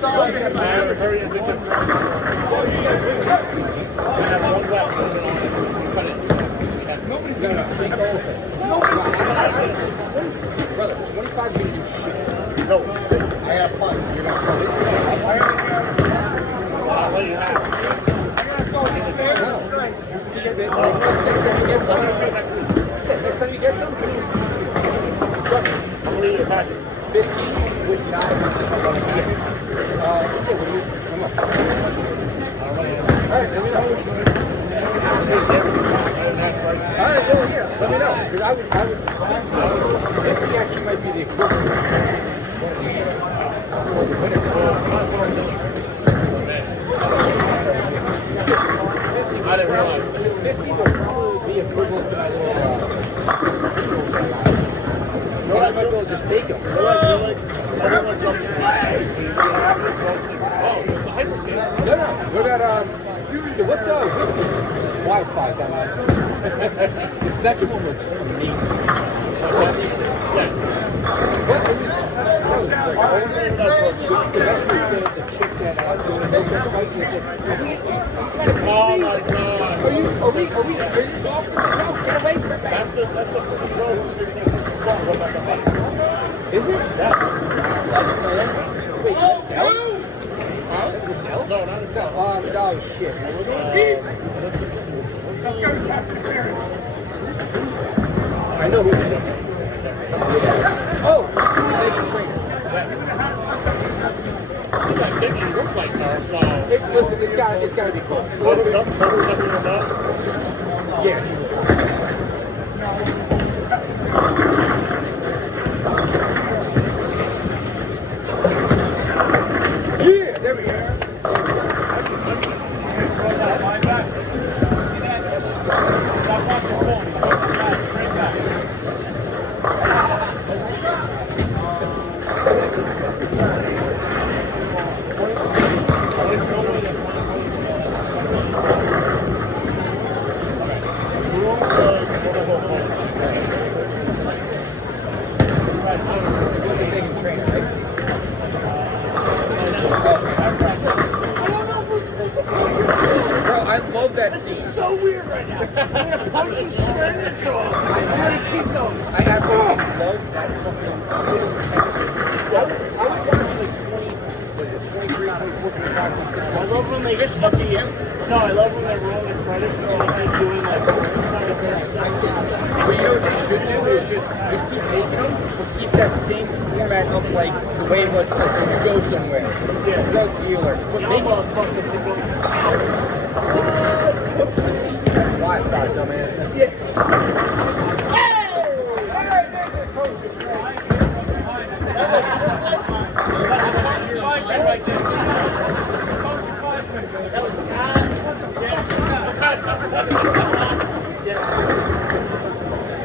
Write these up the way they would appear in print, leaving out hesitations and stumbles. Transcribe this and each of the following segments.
Brother, 25 you do shit. No, I got a plan. You're not trying to I'll let you have it. Next time you get some, trust me, I'm leaving it back. 50 would not be shit on the game. Come on. Alright, let me know. Alright, well, yeah, let me know. Because I would 50 actually might be the equivalent of C's for the winner. I didn't realize 50 would probably be equivalent to my little I might be able to just take it. Oh, there's the hyperscape. No. Look at, what's whiskey? Wi-Fi, dumbass. The second one was amazing. But it was, the best was the chick that doing the fight with it. Oh my god. Are you soft? No, get away from that. That's the freaking girl who's figuring out the song about the fight. Is it? Yeah. Wait, huh? No, not a dog. Oh, shit. I know who it is. Oh, Megan Trainor. It looks like her, so... Listen, it's got to be cool. Yeah. Yeah, there we go. This is so weird right now. I'm gonna punch you straight in the jaw. I'm gonna keep those. I absolutely love that fucking. I would watch like 23, 24, 25, 26. I love when they just fucking you. No, I love when they roll the credits and like they're doing like 20 or 30 seconds. But you know what they should do is just keep making them, but keep that same format of like the way it was like when you go somewhere. Yeah. Drug dealer. But they motherfuckers are going. Wi-Fi, dumbass. Yeah. Hey! Alright, there's the coaster straight. That was just like mine. That was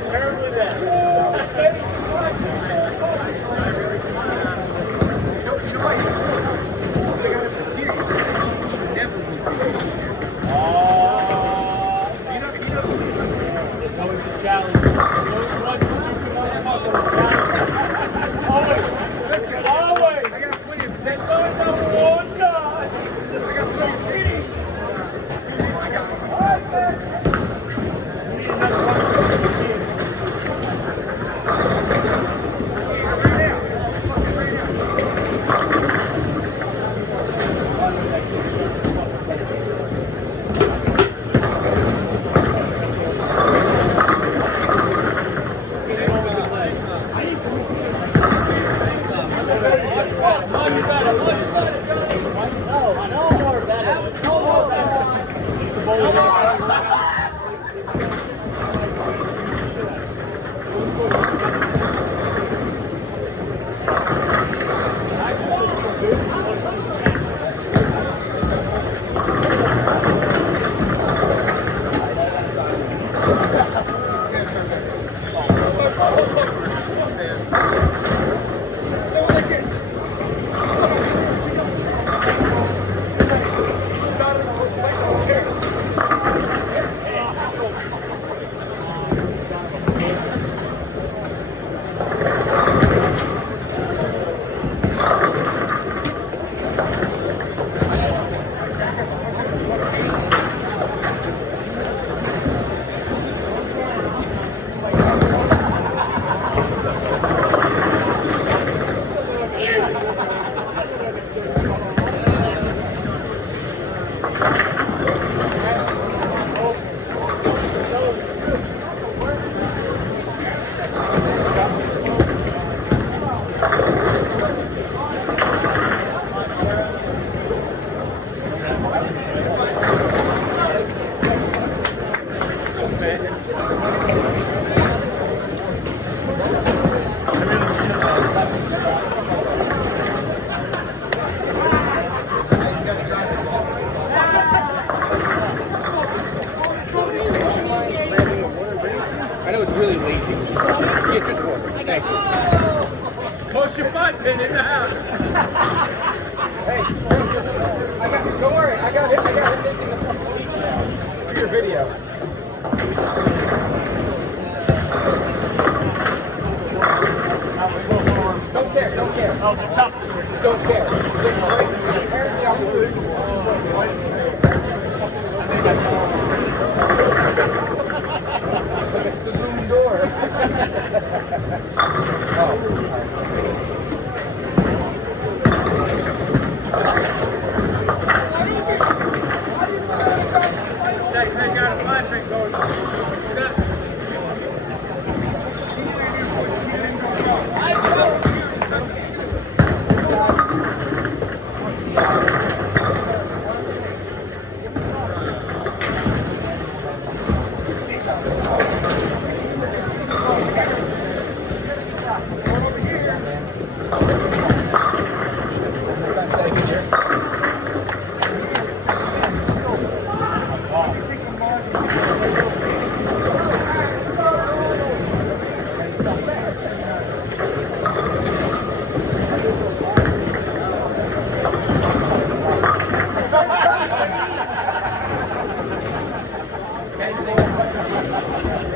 terribly bad. Push your butt pin in the house. Hey, don't worry, I got it in the fucking week now for your video. Don't care. Oh, the tough. Don't care. Apparently I'm losing. Like a saloon door. Take out a punch and goes.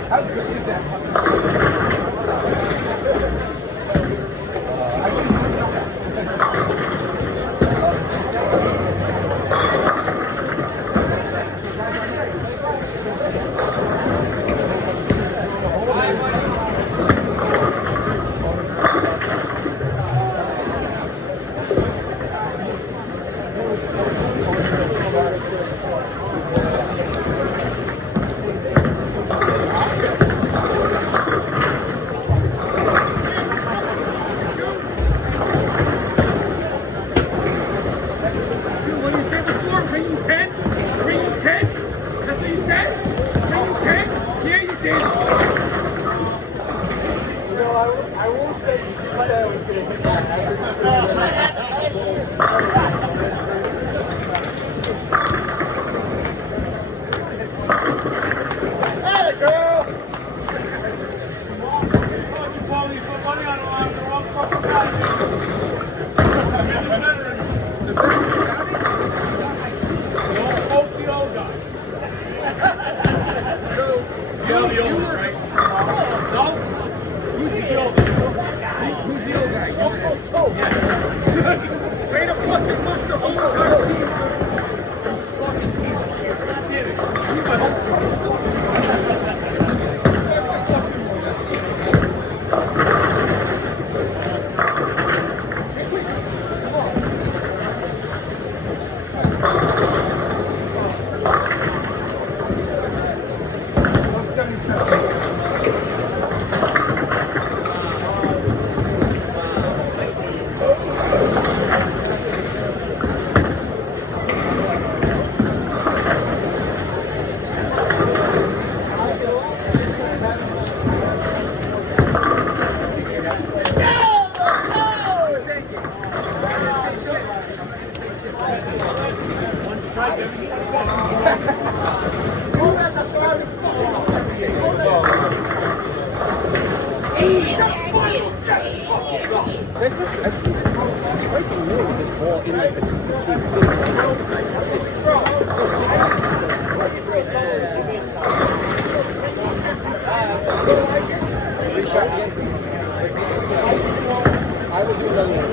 How good is that? What you said before? Ring 10? Ring 10? That's what you said? Ring 10? Yeah, you did. I won't say you said I was going to do that. Hey, girl! You probably put money on the wrong fucking guy. OCO guy. You're the oldest, right? No? Who's the oldest? Who's the old guy? Yes. Way to fucking push the whole entire team. You fucking piece of shit. I did it. You my home truck. One strike every I see this striking me with this ball in like That's a great story. Give me a sign. three shots again. I will do another one.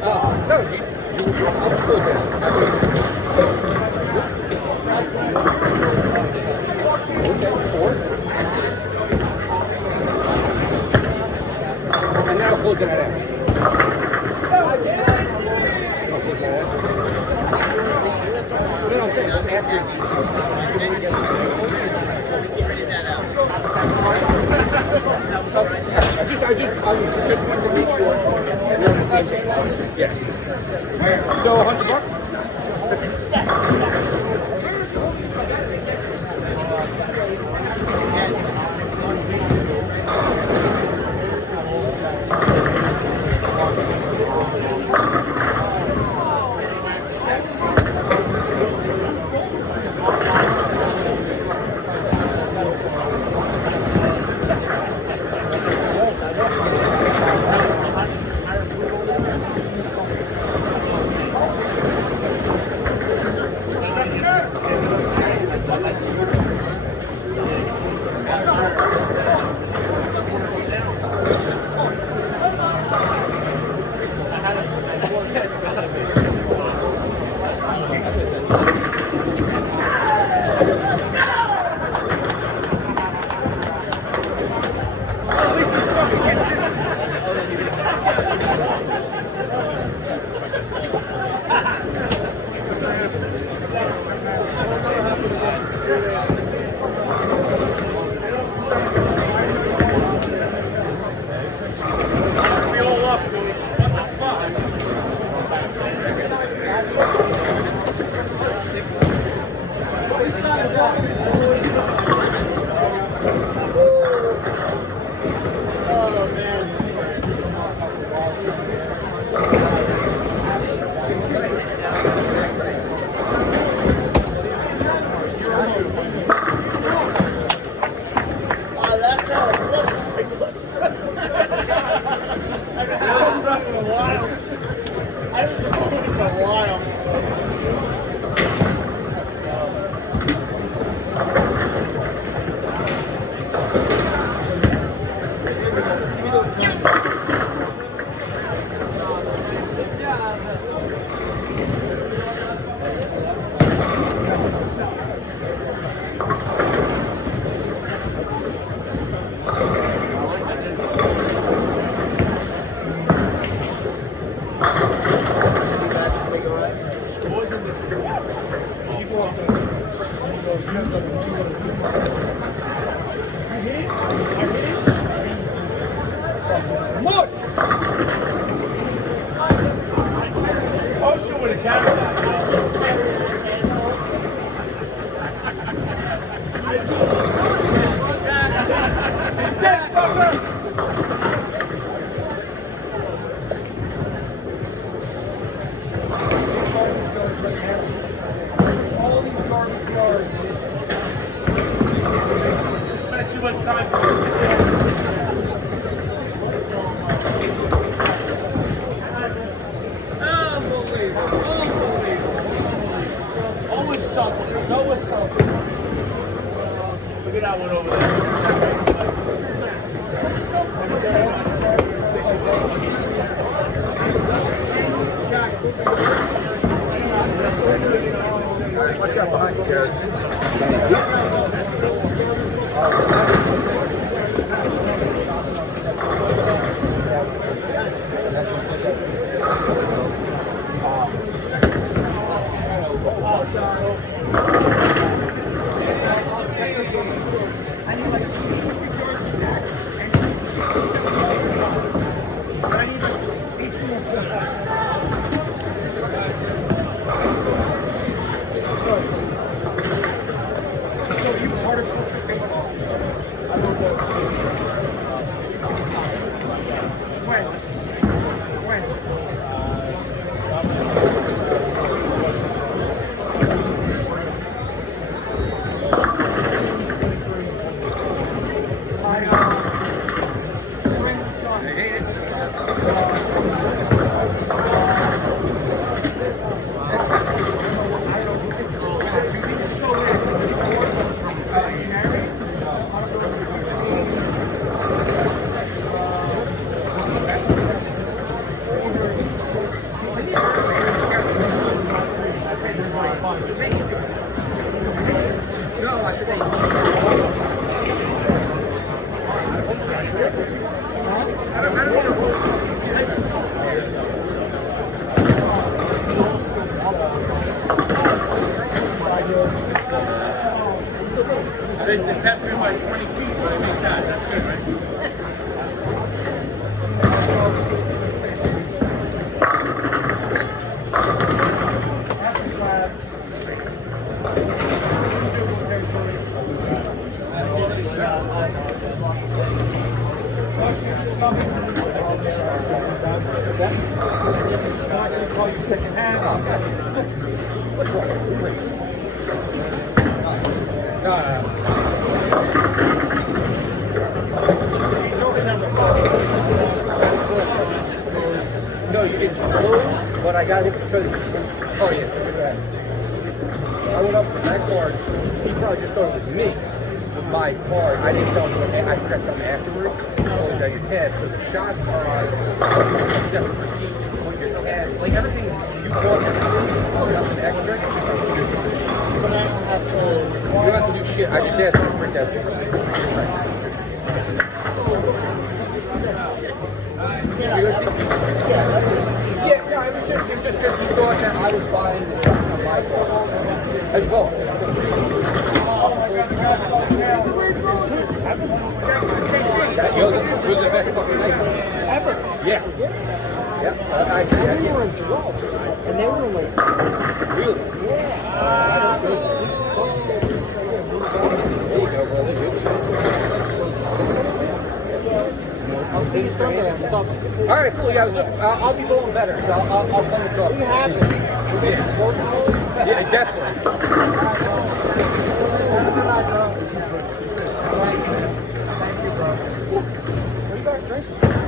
No, I'll just go there. Okay, 4. And now close it out. No, I'm saying after. I was just wanted to make sure that we're on the same page. Yes. So $100? We all up, dude. What the fuck? Oh, man. Oh, that's how a flush string looks. I haven't done it in a while. I haven't done it in a while. Look! Ocean would have carried that. Dead fucker! All these garbage yards. Spent too much time Always something. There's always something. Look at that one over there. Watch out behind you, Jared. It's 10 feet by 20 feet, but I make that. That's good, right? No, it's closed, but I got him because. Oh, yes, I went up to that card. He probably just thought it was me. My card, I didn't tell him, I forgot to tell him afterwards. Close out your tab. So the shots are on separate receipt. Put your tab. Like everything's, you bought everything, nothing extra. You don't have to do shit. I just asked him to print out 6. How's it going? You're the best fucking night Ever. Yeah. Yeah. I see that. We were in 12, and they were like, Really? yeah. There you go, brother. I'll see you Sunday on something. All right, cool. Yeah, I'll be doing better, so I'll come and talk. It happens. Yeah, definitely.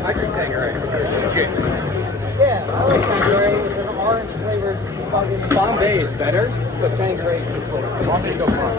I drink Tanqueray. Gin. Yeah, I like Tanqueray. It's an orange flavored fucking. Bombay is better, but Tanqueray is just like Bombay go far.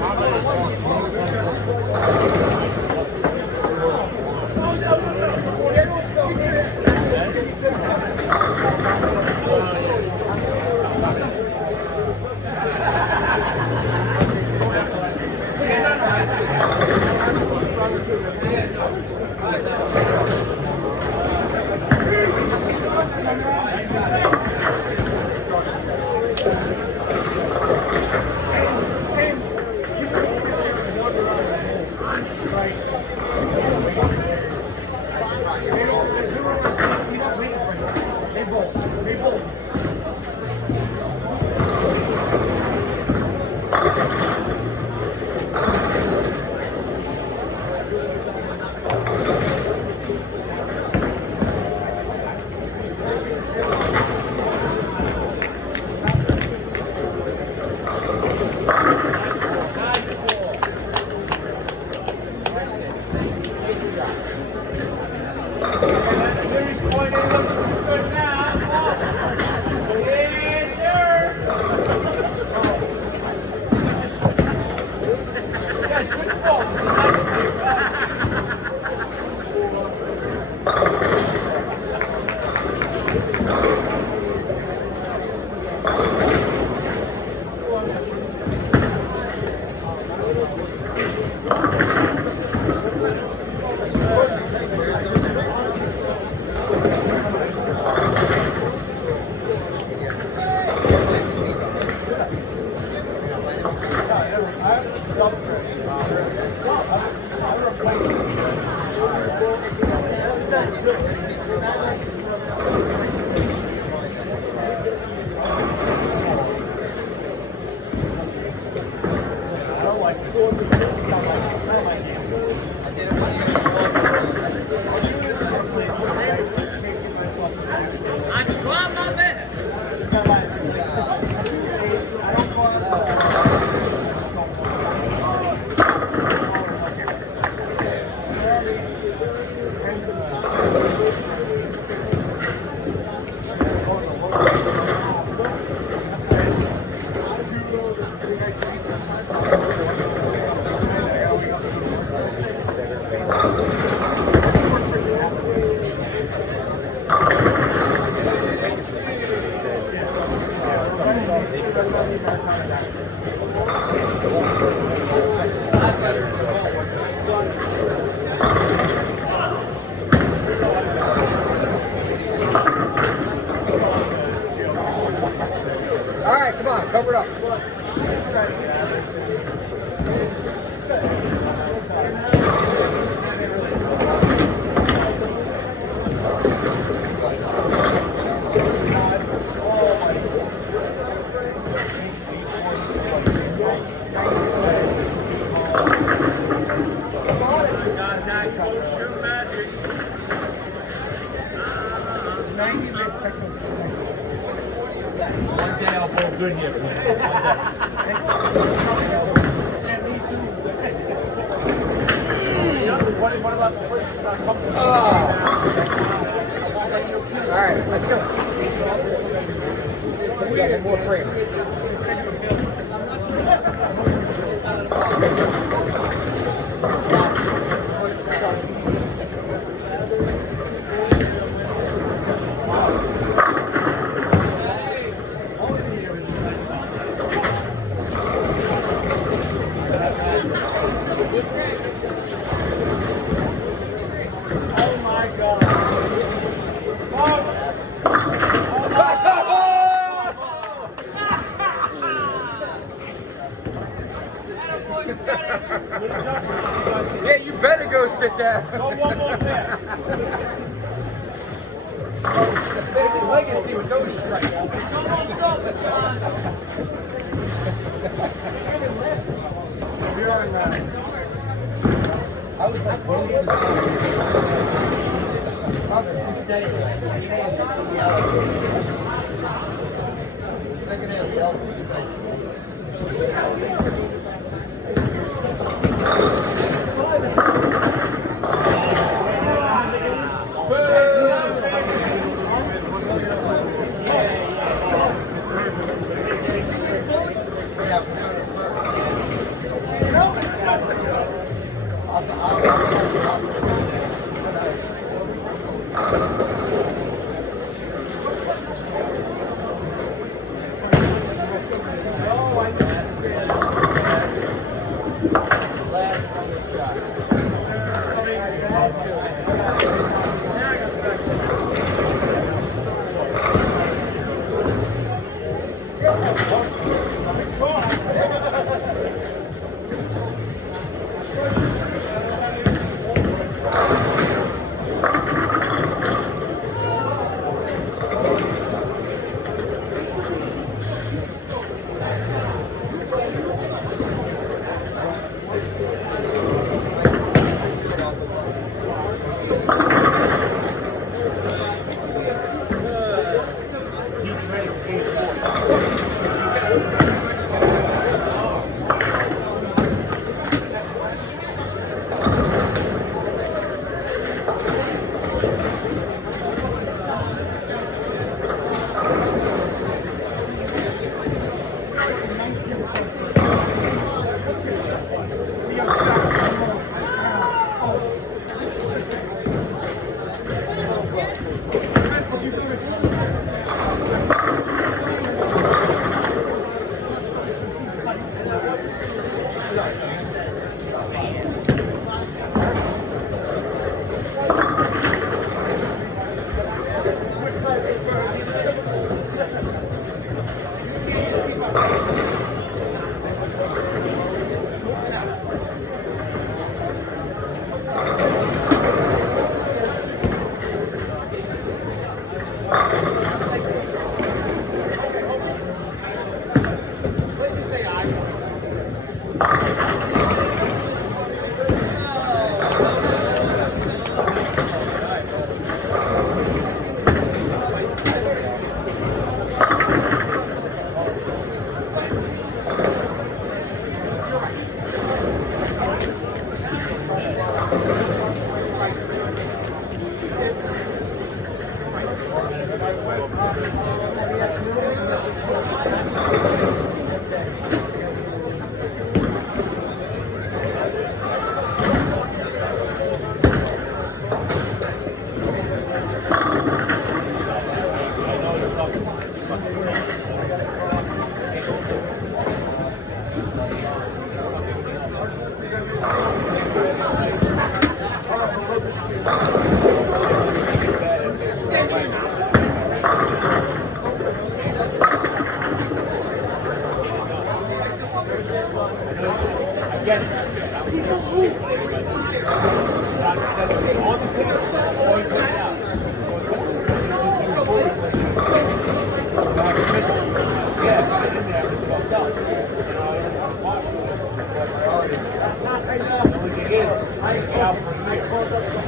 All right, come on, cover it up. One day I'll go good here. What about the place that I come to? All right, let's go. We got one more frame. go sit down. Go one more bit. Definitive legacy with those stripes. Almost over, John. I was like, what is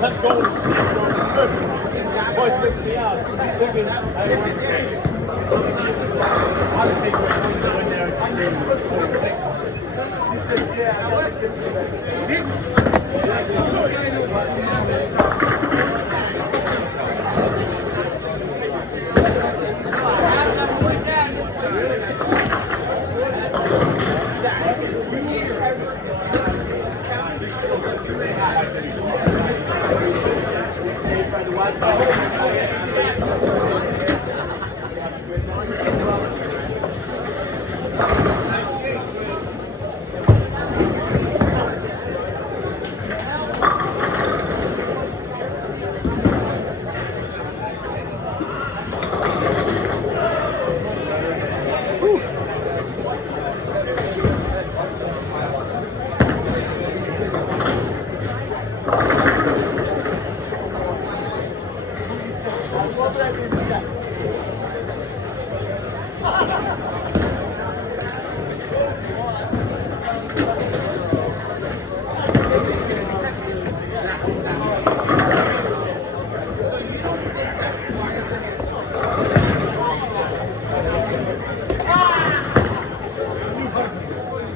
Let's go to sleep on the Smurfs. Boy picks me up. Thinking I want to say, I would take my money going there and just leave it for the next one. She said, yeah, I like What would I do next?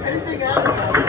Anything else?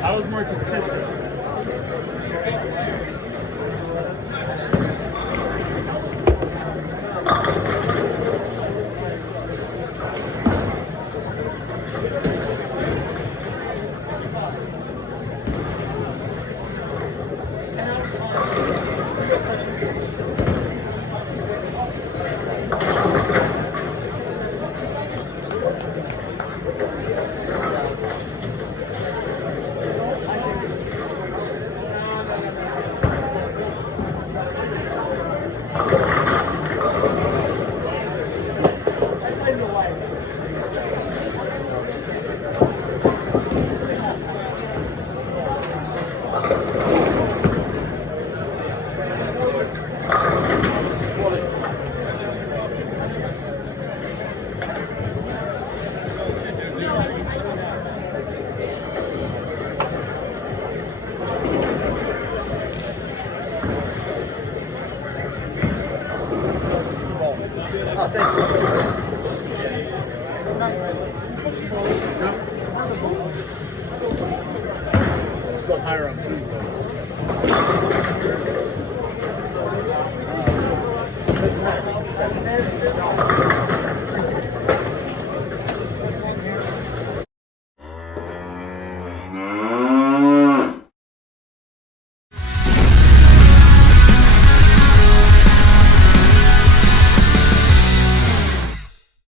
I was more consistent. Oh, thank you. Let's go higher on Tuesday.